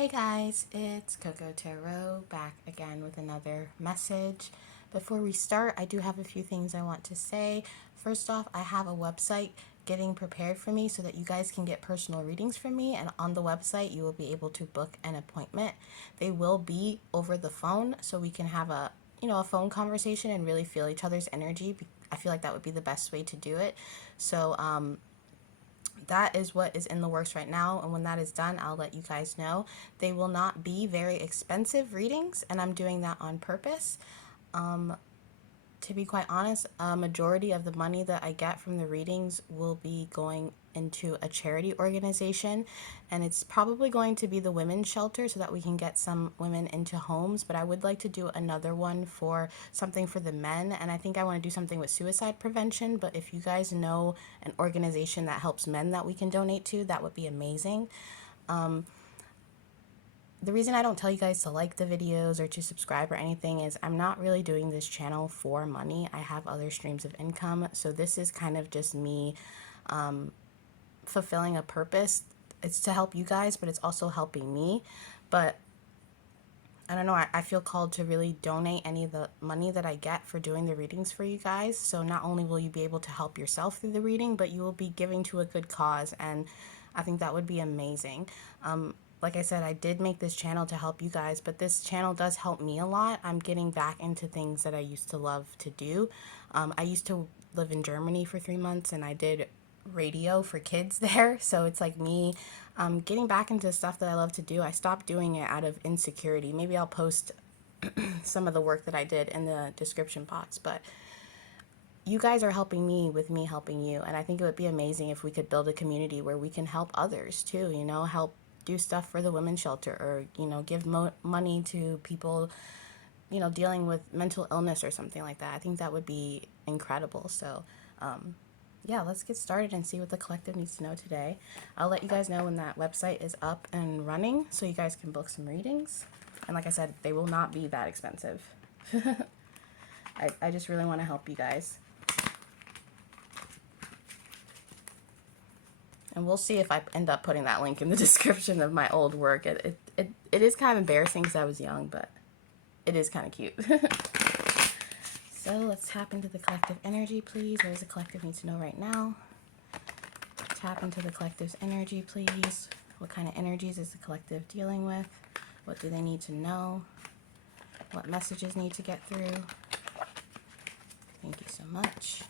Hey guys, it's Coco Tarot back again with another message. Before we start, I do have a few things I want to say. First off, I have a website getting prepared for me so that you guys can get personal readings from me, and on the website you will be able to book an appointment. They will be over the phone so we can have a phone conversation and really feel each other's energy. I feel like that would be the best way to do it. So that is what is in the works right now, and when that is done, I'll let you guys know. They will not be very expensive readings, and I'm doing that on purpose. To be quite honest, a majority of the money that I get from the readings will be going into a charity organization, and it's probably going to be the women's shelter so that we can get some women into homes. But I would like to do another one for something for the men, and I think I want to do something with suicide prevention. But if you guys know an organization that helps men that we can donate to, that would be amazing. The reason I don't tell you guys to like the videos or to subscribe or anything is I'm not really doing this channel for money. I have other streams of income, so this is kind of just me fulfilling a purpose. It's to help you guys, but it's also helping me. But I don't know, I feel called to really donate any of the money that I get for doing the readings for you guys. So not only will you be able to help yourself through the reading, but you will be giving to a good cause, and I think that would be amazing. Like I said, I did make this channel to help you guys, but this channel does help me a lot. I'm getting back into things that I used to love to do. I used to live in Germany for 3 months, and I did radio for kids there. So it's like me getting back into stuff that I love to do. I stopped doing it out of insecurity. Maybe I'll post some of the work that I did in the description box, but you guys are helping me with me helping you, and I think it would be amazing if we could build a community where we can help others too, help do stuff for the women's shelter, or give money to people dealing with mental illness or something like that. I think that would be incredible. So yeah, let's get started and see what the collective needs to know today. I'll let you guys know when that website is up and running so you guys can book some readings. And like I said, they will not be that expensive. I just really want to help you guys. And we'll see if I end up putting that link in the description of my old work. It is kind of embarrassing because I was young, but it is kind of cute. So let's tap into the collective energy, please. What does the collective need to know right now? Tap into the collective's energy, please. What kind of energies is the collective dealing with? What do they need to know? What messages need to get through? Thank you so much.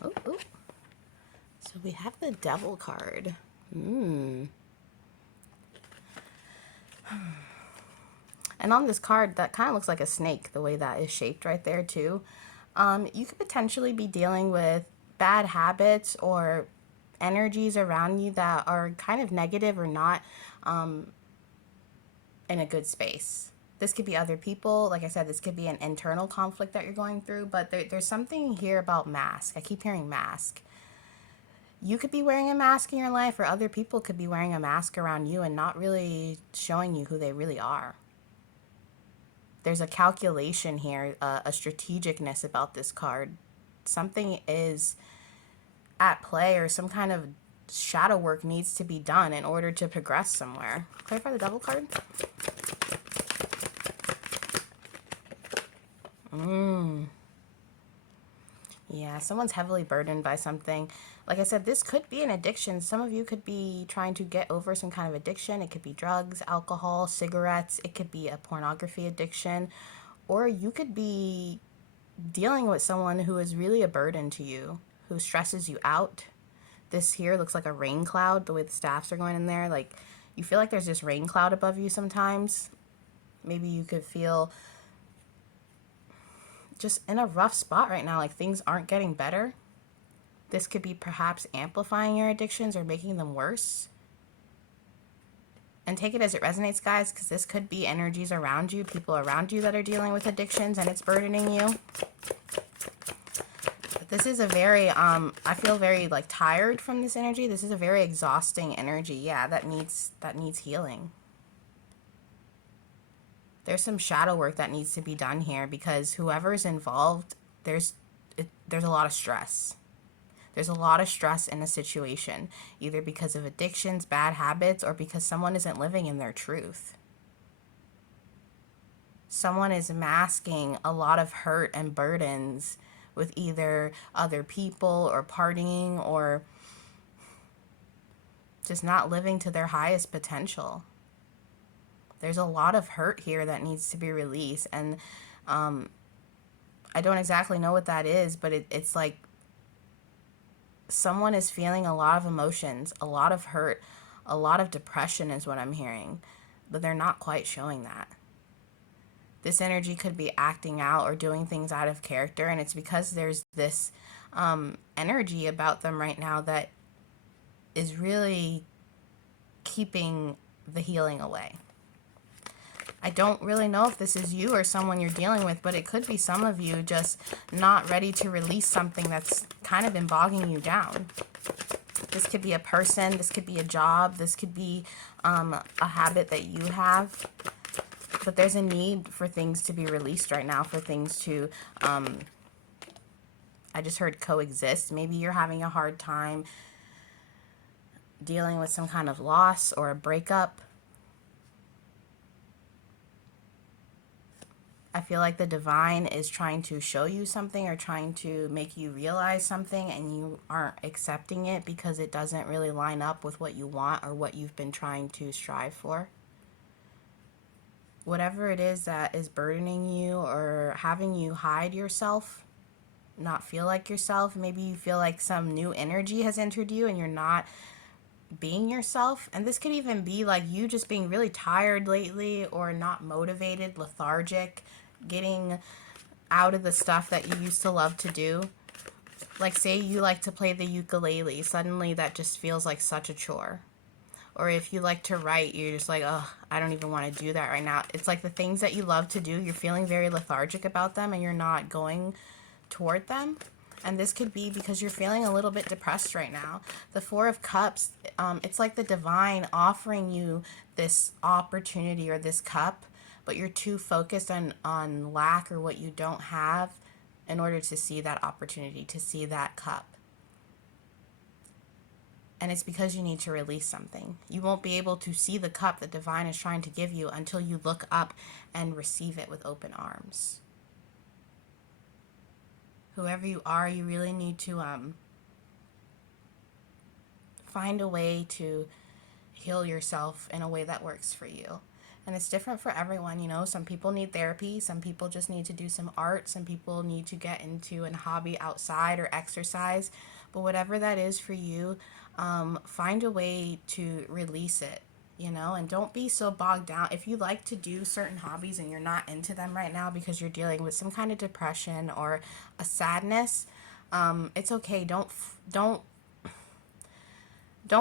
Oh. So we have the Devil card. And on this card, that kind of looks like a snake, the way that is shaped right there too. You could potentially be dealing with bad habits or energies around you that are kind of negative or not in a good space. This could be other people. Like I said, this could be an internal conflict that you're going through, but there's something here about mask. I keep hearing mask. You could be wearing a mask in your life, or other people could be wearing a mask around you and not really showing you who they really are. There's a calculation here, a strategicness about this card. Something is at play, or some kind of shadow work needs to be done in order to progress somewhere. Clarify the Devil card. Yeah, someone's heavily burdened by something. Like I said, this could be an addiction. Some of you could be trying to get over some kind of addiction. It could be drugs, alcohol, cigarettes. It could be a pornography addiction. Or you could be dealing with someone who is really a burden to you, who stresses you out. This here looks like a rain cloud, the way the staffs are going in there. Like, you feel like there's this rain cloud above you sometimes. Maybe you could feel just in a rough spot right now, like things aren't getting better. This could be perhaps amplifying your addictions or making them worse. And take it as it resonates, guys, because this could be energies around you, people around you that are dealing with addictions, and it's burdening you. But this is a very, I feel very like tired from this energy. This is a very exhausting energy. Yeah, that needs healing. There's some shadow work that needs to be done here, because whoever's involved, there's a lot of stress. There's a lot of stress in a situation, either because of addictions, bad habits, or because someone isn't living in their truth. Someone is masking a lot of hurt and burdens with either other people or partying or just not living to their highest potential. There's a lot of hurt here that needs to be released. And I don't exactly know what that is, but it's like someone is feeling a lot of emotions, a lot of hurt, a lot of depression is what I'm hearing, but they're not quite showing that. This energy could be acting out or doing things out of character, and it's because there's this energy about them right now that is really keeping the healing away. I don't really know if this is you or someone you're dealing with, but it could be some of you just not ready to release something that's kind of been bogging you down. This could be a person, this could be a job, this could be a habit that you have. But there's a need for things to be released right now, for things to, I just heard coexist. Maybe you're having a hard time dealing with some kind of loss or a breakup. I feel like the divine is trying to show you something or trying to make you realize something, and you aren't accepting it because it doesn't really line up with what you want or what you've been trying to strive for. Whatever it is that is burdening you or having you hide yourself, not feel like yourself. Maybe you feel like some new energy has entered you and you're not being yourself. And this could even be like you just being really tired lately or not motivated, lethargic, getting out of the stuff that you used to love to do. Like say you like to play the ukulele, suddenly that just feels like such a chore. Or if you like to write, you're just like, oh, I don't even want to do that right now. It's like the things that you love to do, you're feeling very lethargic about them and you're not going toward them. And this could be because you're feeling a little bit depressed right now. The Four of Cups, it's like the divine offering you this opportunity or this cup, but you're too focused on lack or what you don't have in order to see that opportunity, to see that cup. And it's because you need to release something. You won't be able to see the cup the divine is trying to give you until you look up and receive it with open arms. Whoever you are, you really need to find a way to heal yourself in a way that works for you. And it's different for everyone, you know. Some people need therapy, some people just need to do some art, some people need to get into a hobby outside or exercise. But whatever that is for you, find a way to release it, you know, and don't be so bogged down. If you like to do certain hobbies and you're not into them right now because you're dealing with some kind of depression or a sadness, it's okay. Don't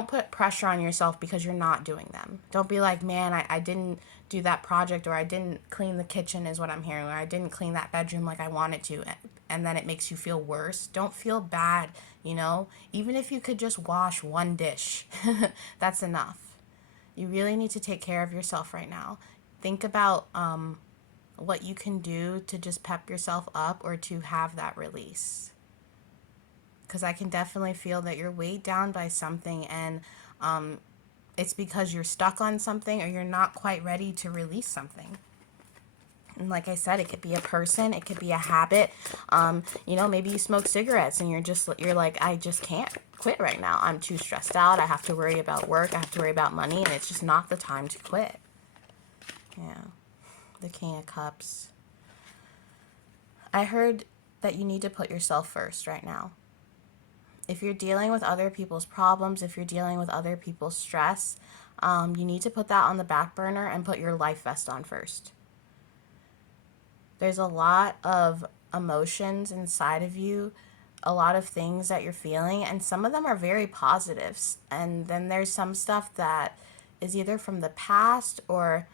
put pressure on yourself because you're not doing them. Don't be like, man, I didn't do that project, or I didn't clean the kitchen is what I'm hearing, or I didn't clean that bedroom like I wanted to, and then it makes you feel worse. Don't feel bad, you know? Even if you could just wash one dish, that's enough. You really need to take care of yourself right now. Think about what you can do to just pep yourself up or to have that release. Because I can definitely feel that you're weighed down by something, and it's because you're stuck on something or you're not quite ready to release something. And like I said, it could be a person, it could be a habit. You know, maybe you smoke cigarettes and you're like, I just can't quit right now. I'm too stressed out. I have to worry about work. I have to worry about money, and it's just not the time to quit. Yeah. The King of Cups. I heard that you need to put yourself first right now. If you're dealing with other people's problems, if you're dealing with other people's stress, you need to put that on the back burner and put your life vest on first. There's a lot of emotions inside of you, a lot of things that you're feeling, and some of them are very positives. And then there's some stuff that is either from the past or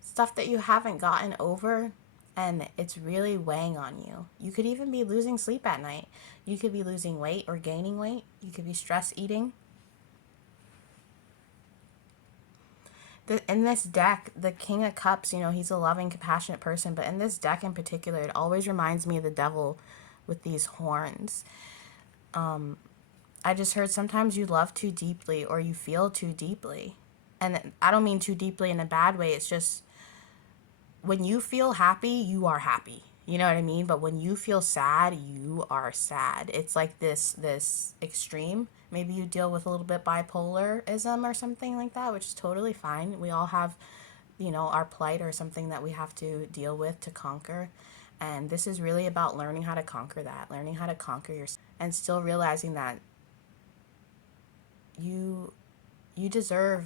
stuff that you haven't gotten over, and it's really weighing on you. You could even be losing sleep at night. You could be losing weight or gaining weight. You could be stress eating. In this deck, the King of Cups, you know, he's a loving, compassionate person, but in this deck in particular, it always reminds me of the devil with these horns. I just heard sometimes you love too deeply or you feel too deeply. And I don't mean too deeply in a bad way. It's just when you feel happy, you are happy. You know what I mean? But when you feel sad, you are sad. It's like this extreme. Maybe you deal with a little bit bipolarism or something like that, which is totally fine. We all have, our plight or something that we have to deal with to conquer. And this is really about learning how to conquer that, learning how to conquer yourself, and still realizing that you you deserve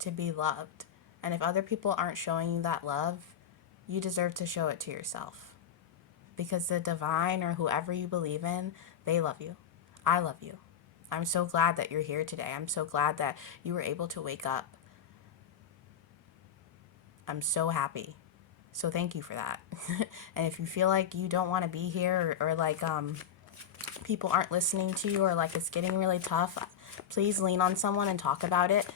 to be loved. And if other people aren't showing you that love, you deserve to show it to yourself. Because the divine or whoever you believe in, they love you. I love you. I'm so glad that you're here today. I'm so glad that you were able to wake up. I'm so happy. So thank you for that. And if you feel like you don't want to be here, or like people aren't listening to you, or like it's getting really tough, please lean on someone and talk about it.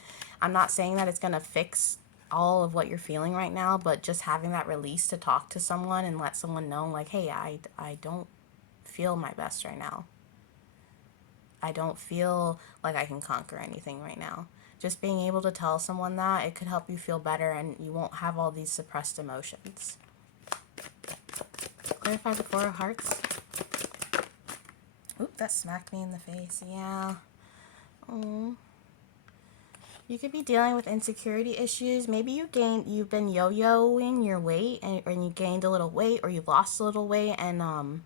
I'm not saying that it's going to fix all of what you're feeling right now, but just having that release to talk to someone and let someone know, like, hey, I don't feel my best right now. I don't feel like I can conquer anything right now. Just being able to tell someone that, it could help you feel better and you won't have all these suppressed emotions. Clarify the Four of Hearts. Oop, that smacked me in the face. Yeah. Oh. You could be dealing with insecurity issues. Maybe you've been yo-yoing your weight, and you gained a little weight, or you lost a little weight, and I'm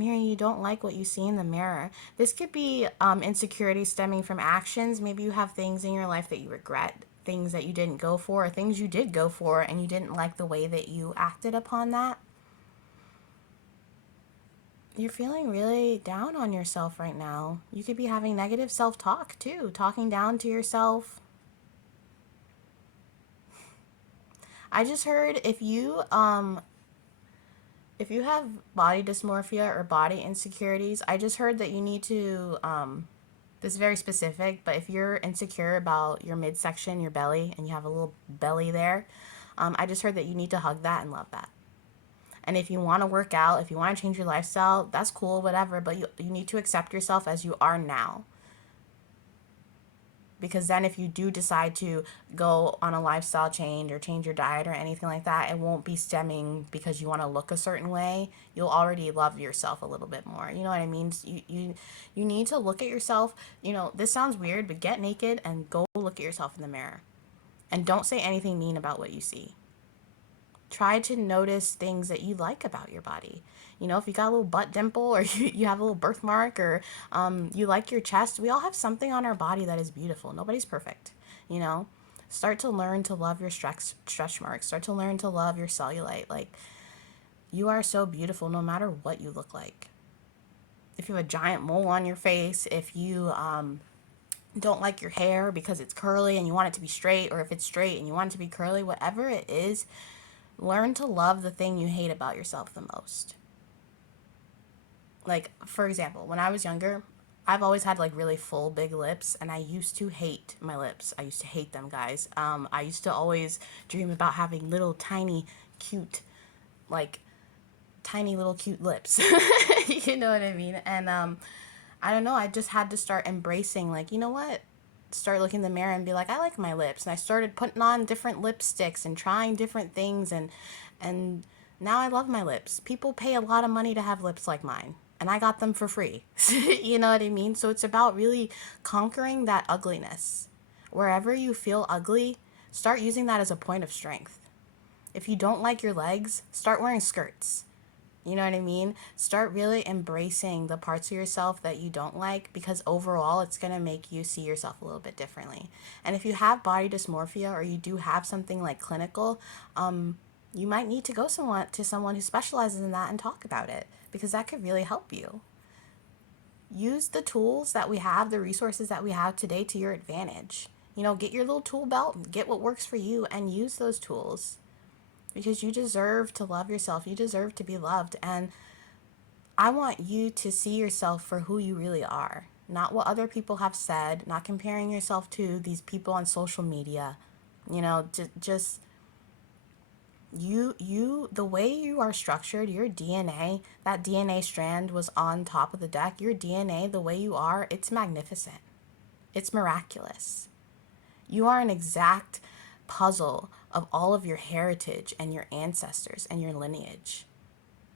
hearing you don't like what you see in the mirror. This could be insecurity stemming from actions. Maybe you have things in your life that you regret, things that you didn't go for, or things you did go for, and you didn't like the way that you acted upon that. You're feeling really down on yourself right now. You could be having negative self-talk too, talking down to yourself. I just heard if you have body dysmorphia or body insecurities, I just heard that you need to this is very specific, but if you're insecure about your midsection, your belly, and you have a little belly there, I just heard that you need to hug that and love that. And if you want to work out, if you want to change your lifestyle, that's cool, whatever, but you need to accept yourself as you are now. Because then if you do decide to go on a lifestyle change or change your diet or anything like that, it won't be stemming because you want to look a certain way. You'll already love yourself a little bit more. You know what I mean? You need to look at yourself. This sounds weird, but get naked and go look at yourself in the mirror. And don't say anything mean about what you see. Try to notice things that you like about your body. If you got a little butt dimple, or you have a little birthmark, or you like your chest, we all have something on our body that is beautiful. Nobody's perfect. Start to learn to love your stretch marks. Start to learn to love your cellulite. Like, you are so beautiful no matter what you look like. If you have a giant mole on your face, if you don't like your hair because it's curly and you want it to be straight, or if it's straight and you want it to be curly, whatever it is, learn to love the thing you hate about yourself the most. Like, for example, when I was younger, I've always had like really full big lips, and I used to hate my lips. I used to hate them, guys. I used to always dream about having little tiny cute, like tiny little cute lips. You know what I mean? And I don't know, I just had to start embracing, like, you know what? Start looking in the mirror and be like, I like my lips. And I started putting on different lipsticks and trying different things, and now I love my lips. People pay a lot of money to have lips like mine, and I got them for free. You know what I mean? So it's about really conquering that ugliness. Wherever you feel ugly, start using that as a point of strength. If you don't like your legs, start wearing skirts. You know what I mean? Start really embracing the parts of yourself that you don't like, because overall it's going to make you see yourself a little bit differently. And if you have body dysmorphia, or you do have something like clinical, you might need to go to someone who specializes in that and talk about it, because that could really help you. Use the tools that we have, the resources that we have today to your advantage. Get your little tool belt, get what works for you, and use those tools. Because you deserve to love yourself. You deserve to be loved. And I want you to see yourself for who you really are. Not what other people have said. Not comparing yourself to these people on social media. Just The way you are structured, your DNA, that DNA strand was on top of the deck. Your DNA, the way you are, it's magnificent. It's miraculous. You are an exact puzzle of all of your heritage and your ancestors and your lineage.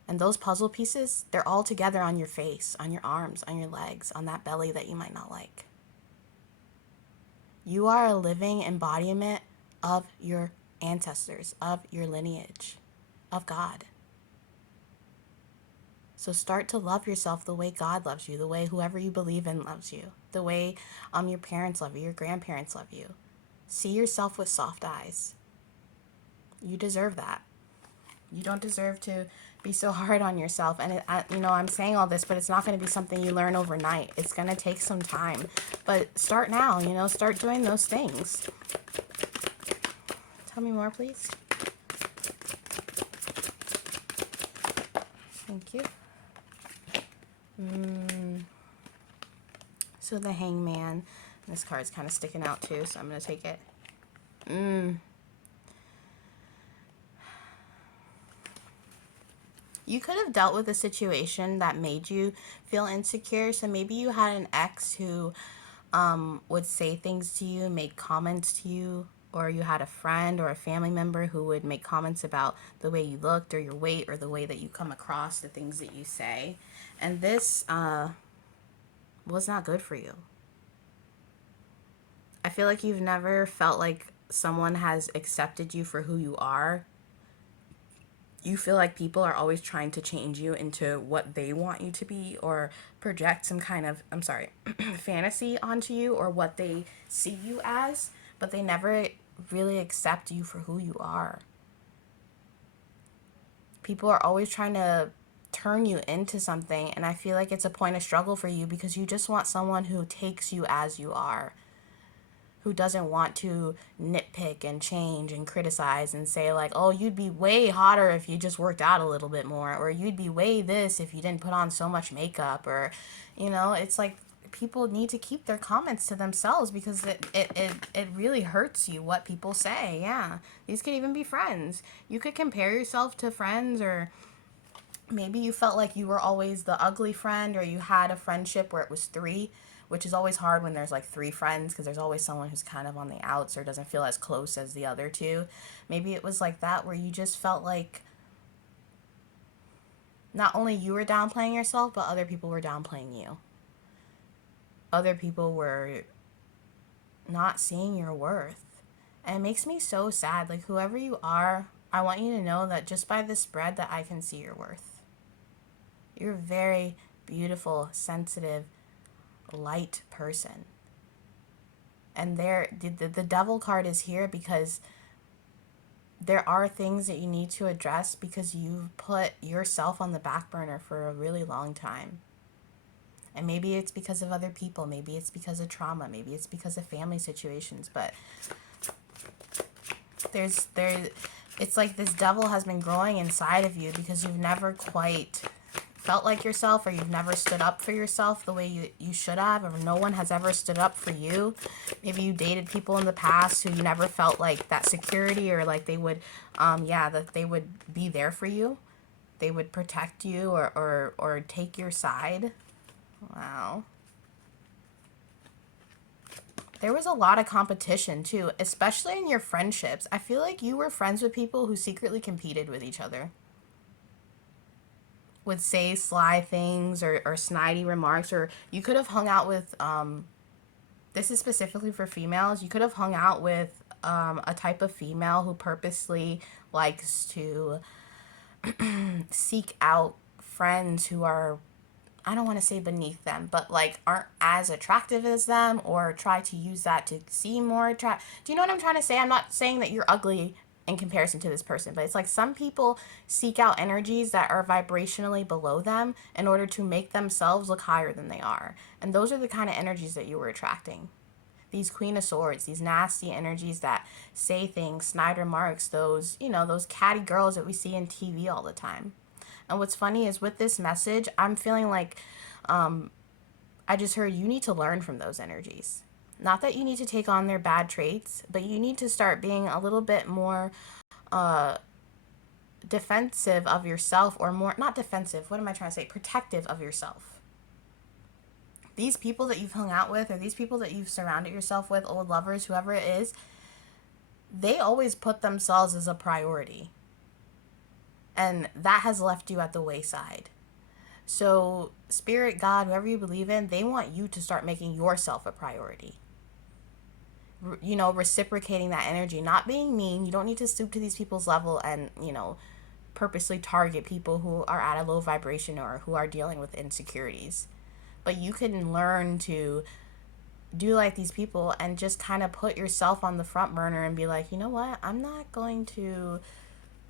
And those puzzle pieces, they're all together on your face, on your arms, on your legs, on that belly that you might not like. You are a living embodiment of your ancestors, of your lineage, of God. So start to love yourself the way God loves you, the way whoever you believe in loves you, the way your parents love you, your grandparents love you. See yourself with soft eyes. You deserve that. You don't deserve to be so hard on yourself. And I'm saying all this, but it's not going to be something you learn overnight. It's going to take some time. But start now, start doing those things. Tell me more, please. Thank you. So the Hangman. This card's kind of sticking out too, so I'm going to take it. You could have dealt with a situation that made you feel insecure. So maybe you had an ex who would say things to you, make comments to you, or you had a friend or a family member who would make comments about the way you looked or your weight or the way that you come across, the things that you say. And this was not good for you. I feel like you've never felt like someone has accepted you for who you are. You feel like people are always trying to change you into what they want you to be or project some kind of, fantasy onto you or what they see you as, but they never really accept you for who you are. People are always trying to turn you into something, and I feel like it's a point of struggle for you because you just want someone who takes you as you are, who doesn't want to nitpick and change and criticize and say like, oh, you'd be way hotter if you just worked out a little bit more, or you'd be way this if you didn't put on so much makeup, or, it's like people need to keep their comments to themselves because it really hurts you what people say. Yeah, these could even be friends. You could compare yourself to friends, or maybe you felt like you were always the ugly friend, or you had a friendship where it was three, which is always hard when there's like three friends because there's always someone who's kind of on the outs or doesn't feel as close as the other two. Maybe it was like that where you just felt like not only you were downplaying yourself, but other people were downplaying you. Other people were not seeing your worth. And it makes me so sad. Like, whoever you are, I want you to know that just by this spread that I can see your worth. You're a very beautiful, sensitive, light person. And the devil card is here because there are things that you need to address because you've put yourself on the back burner for a really long time. And maybe it's because of other people, maybe it's because of trauma, maybe it's because of family situations, but it's like this devil has been growing inside of you because you've never quite felt like yourself, or you've never stood up for yourself the way you should have, or no one has ever stood up for you. Maybe you dated people in the past who you never felt like that security, or like they would that they would be there for you, they would protect you or take your side. Wow. There was a lot of competition too, especially in your friendships. I feel like you were friends with people who secretly competed with each other, would say sly things or snidey remarks, or you could have hung out with, this is specifically for females, you could have hung out with a type of female who purposely likes to seek out friends who are, I don't want to say beneath them, but like aren't as attractive as them, or try to use that to seem more attractive. Do you know what I'm trying to say? I'm not saying that you're ugly in comparison to this person, but it's like some people seek out energies that are vibrationally below them in order to make themselves look higher than they are. And those are the kind of energies that you were attracting. These Queen of Swords, these nasty energies that say things, snide remarks, those catty girls that we see in TV all the time. And what's funny is with this message, I'm feeling like I just heard you need to learn from those energies. Not that you need to take on their bad traits, but you need to start being a little bit more defensive of yourself, or more, not defensive, what am I trying to say? Protective of yourself. These people that you've hung out with, or these people that you've surrounded yourself with, old lovers, whoever it is, they always put themselves as a priority. And that has left you at the wayside. So, Spirit, God, whoever you believe in, they want you to start making yourself a priority. You know, reciprocating that energy, not being mean. You don't need to stoop to these people's level and, you know, purposely target people who are at a low vibration or who are dealing with insecurities. But you can learn to do like these people and just kind of put yourself on the front burner and be like, you know what? I'm not going to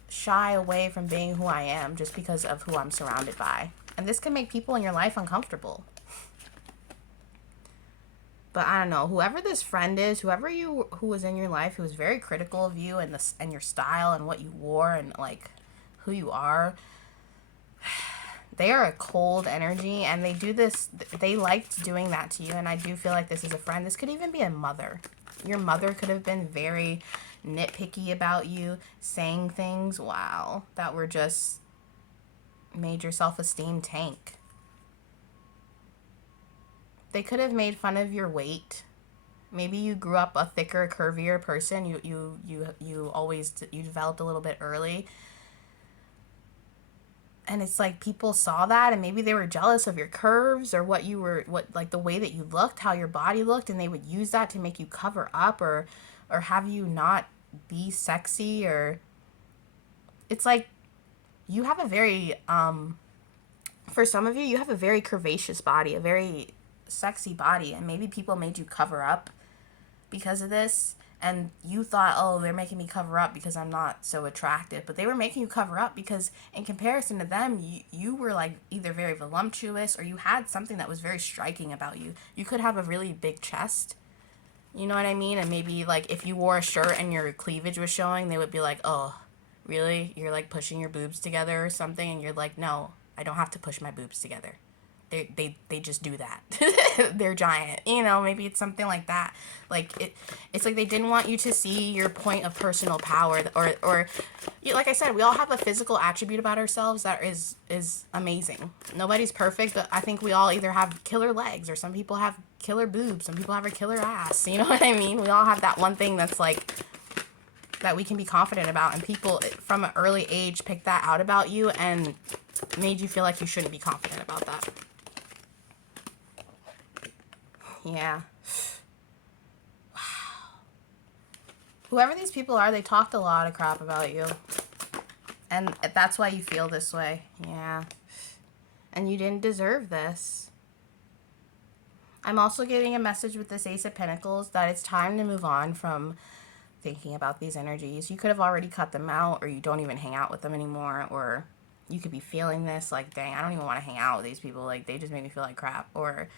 shy away from being who I am just because of who I'm surrounded by. And this can make people in your life uncomfortable. But I don't know, whoever this friend is, who was in your life, who was very critical of you and your style and what you wore and like who you are, they are a cold energy, and they do this, they liked doing that to you. And I do feel like this is a friend. This could even be a mother. Your mother could have been very nitpicky about you, saying things, wow, that were just made your self-esteem tank. They could have made fun of your weight. Maybe you grew up a thicker, curvier person. You developed a little bit early. And it's like people saw that, and maybe they were jealous of your curves or like the way that you looked, how your body looked, and they would use that to make you cover up or have you not be sexy. Or it's like you have a very for some of you, you have a very curvaceous body, a very sexy body, and maybe people made you cover up because of this, and you thought, oh, they're making me cover up because I'm not so attractive. But they were making you cover up because in comparison to them, you were like either very voluptuous or you had something that was very striking about you. You could have a really big chest, you know what I mean? And maybe like if you wore a shirt and your cleavage was showing, they would be like, oh, really? You're like pushing your boobs together or something? And you're like, no, I don't have to push my boobs together. They just do that. They're giant. You know, maybe it's something like that. Like it's like they didn't want you to see your point of personal power, or like I said, we all have a physical attribute about ourselves that is amazing. Nobody's perfect, but I think we all either have killer legs, or some people have killer boobs, some people have a killer ass. You know what I mean? We all have that one thing that's like that we can be confident about, and people from an early age pick that out about you and made you feel like you shouldn't be confident about that. Yeah. Wow. Whoever these people are, they talked a lot of crap about you. And that's why you feel this way. Yeah. And you didn't deserve this. I'm also getting a message with this Ace of Pentacles that it's time to move on from thinking about these energies. You could have already cut them out, or you don't even hang out with them anymore, or you could be feeling this like, dang, I don't even want to hang out with these people. Like, they just make me feel like crap, or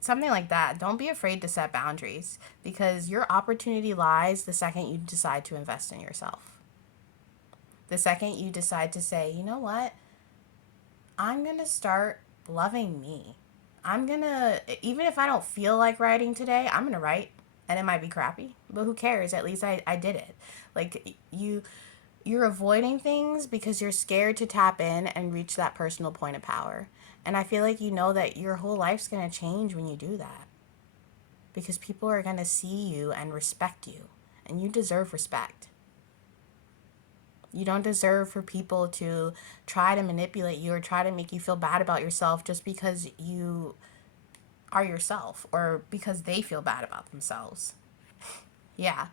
something like that. Don't be afraid to set boundaries, because your opportunity lies the second you decide to invest in yourself. The second you decide to say, you know what? I'm going to start loving me. I'm going to, even if I don't feel like writing today, I'm going to write. And it might be crappy, but who cares? At least I did it. Like, you're avoiding things because you're scared to tap in and reach that personal point of power. And I feel like you know that your whole life's going to change when you do that. Because people are going to see you and respect you. And you deserve respect. You don't deserve for people to try to manipulate you or try to make you feel bad about yourself just because you are yourself, or because they feel bad about themselves. Yeah.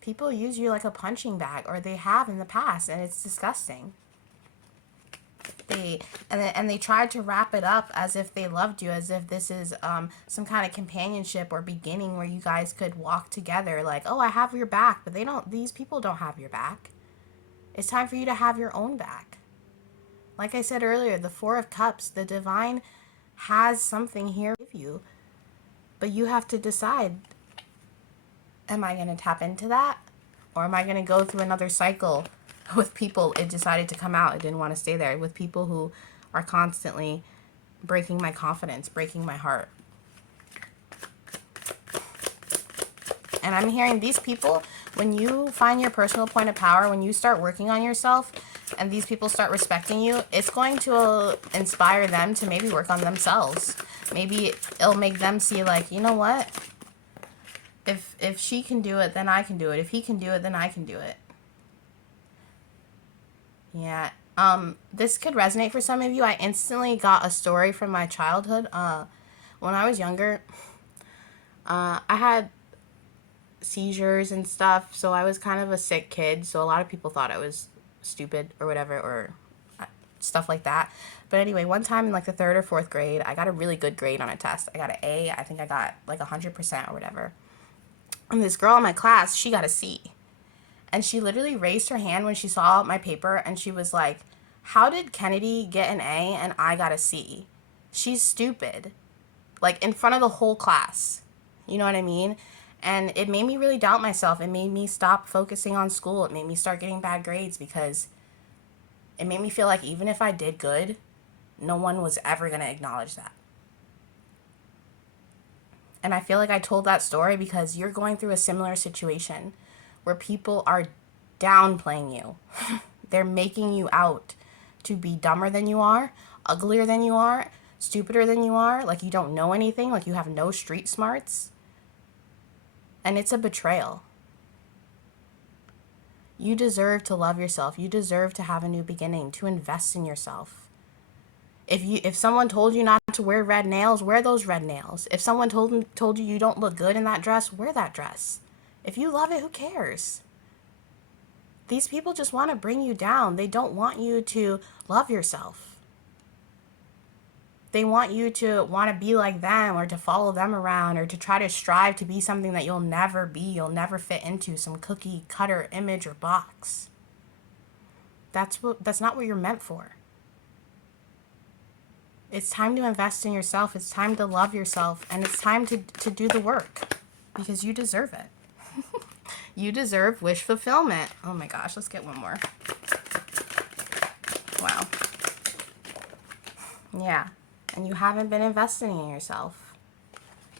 People use you like a punching bag, or they have in the past, and it's disgusting. They tried to wrap it up as if they loved you, as if this is some kind of companionship or beginning where you guys could walk together, like, oh, I have your back. But these people don't have your back. It's time for you to have your own back. Like I said earlier, the Four of Cups, the divine has something here to give you, but you have to decide, am I going to tap into that, or am I going to go through another cycle with people? It decided to come out, it didn't want to stay there, with people who are constantly breaking my confidence, breaking my heart. And I'm hearing these people, When you find your personal point of power, when you start working on yourself and these people start respecting you, it's going to inspire them to maybe work on themselves. Maybe it'll make them see like, you know what? If she can do it, then I can do it. If he can do it, then I can do it. Yeah. This could resonate for some of you. I instantly got a story from my childhood. When I was younger, I had seizures and stuff, so I was kind of a sick kid. So a lot of people thought I was stupid or whatever, or stuff like that. But anyway, one time in like the 3rd or 4th grade, I got a really good grade on a test. I got an A. I think I got like 100% or whatever. And this girl in my class, she got a C. And she literally raised her hand when she saw my paper, and she was like, how did Kennedy get an A and I got a C? She's stupid. Like, in front of the whole class. You know what I mean? And it made me really doubt myself. It made me stop focusing on school. It made me start getting bad grades because it made me feel like even if I did good, no one was ever going to acknowledge that. And I feel like I told that story because you're going through a similar situation where people are downplaying you. They're making you out to be dumber than you are, uglier than you are, stupider than you are, like you don't know anything, like you have no street smarts. And it's a betrayal. You deserve to love yourself. You deserve to have a new beginning, to invest in yourself. If someone told you not to wear red nails, wear those red nails. If someone told you you don't look good in that dress, wear that dress. If you love it, who cares? These people just want to bring you down. They don't want you to love yourself. They want you to want to be like them or to follow them around or to try to strive to be something that you'll never be. You'll never fit into some cookie cutter image or box. That's not what you're meant for. It's time to invest in yourself. It's time to love yourself. And it's time to do the work because you deserve it. You deserve wish fulfillment. Oh my gosh, let's get one more. Wow. Yeah. And you haven't been investing in yourself.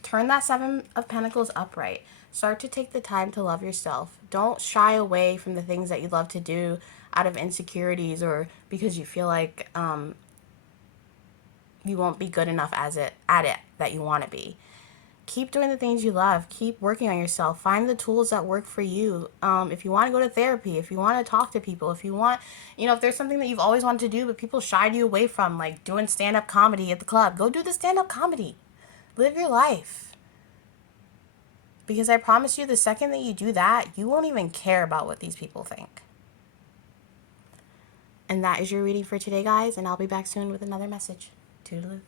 Turn that 7 of Pentacles upright. Start to take the time to love yourself. Don't shy away from the things that you love to do out of insecurities or because you feel like you won't be good enough at it that you want to be. Keep doing the things you love. Keep working on yourself. Find the tools that work for you. If you want to go to therapy, if you want to talk to people, if you want, if there's something that you've always wanted to do, but people shied you away from, like doing stand-up comedy at the club, go do the stand-up comedy. Live your life. Because I promise you, the second that you do that, you won't even care about what these people think. And that is your reading for today, guys. And I'll be back soon with another message. Toodaloo.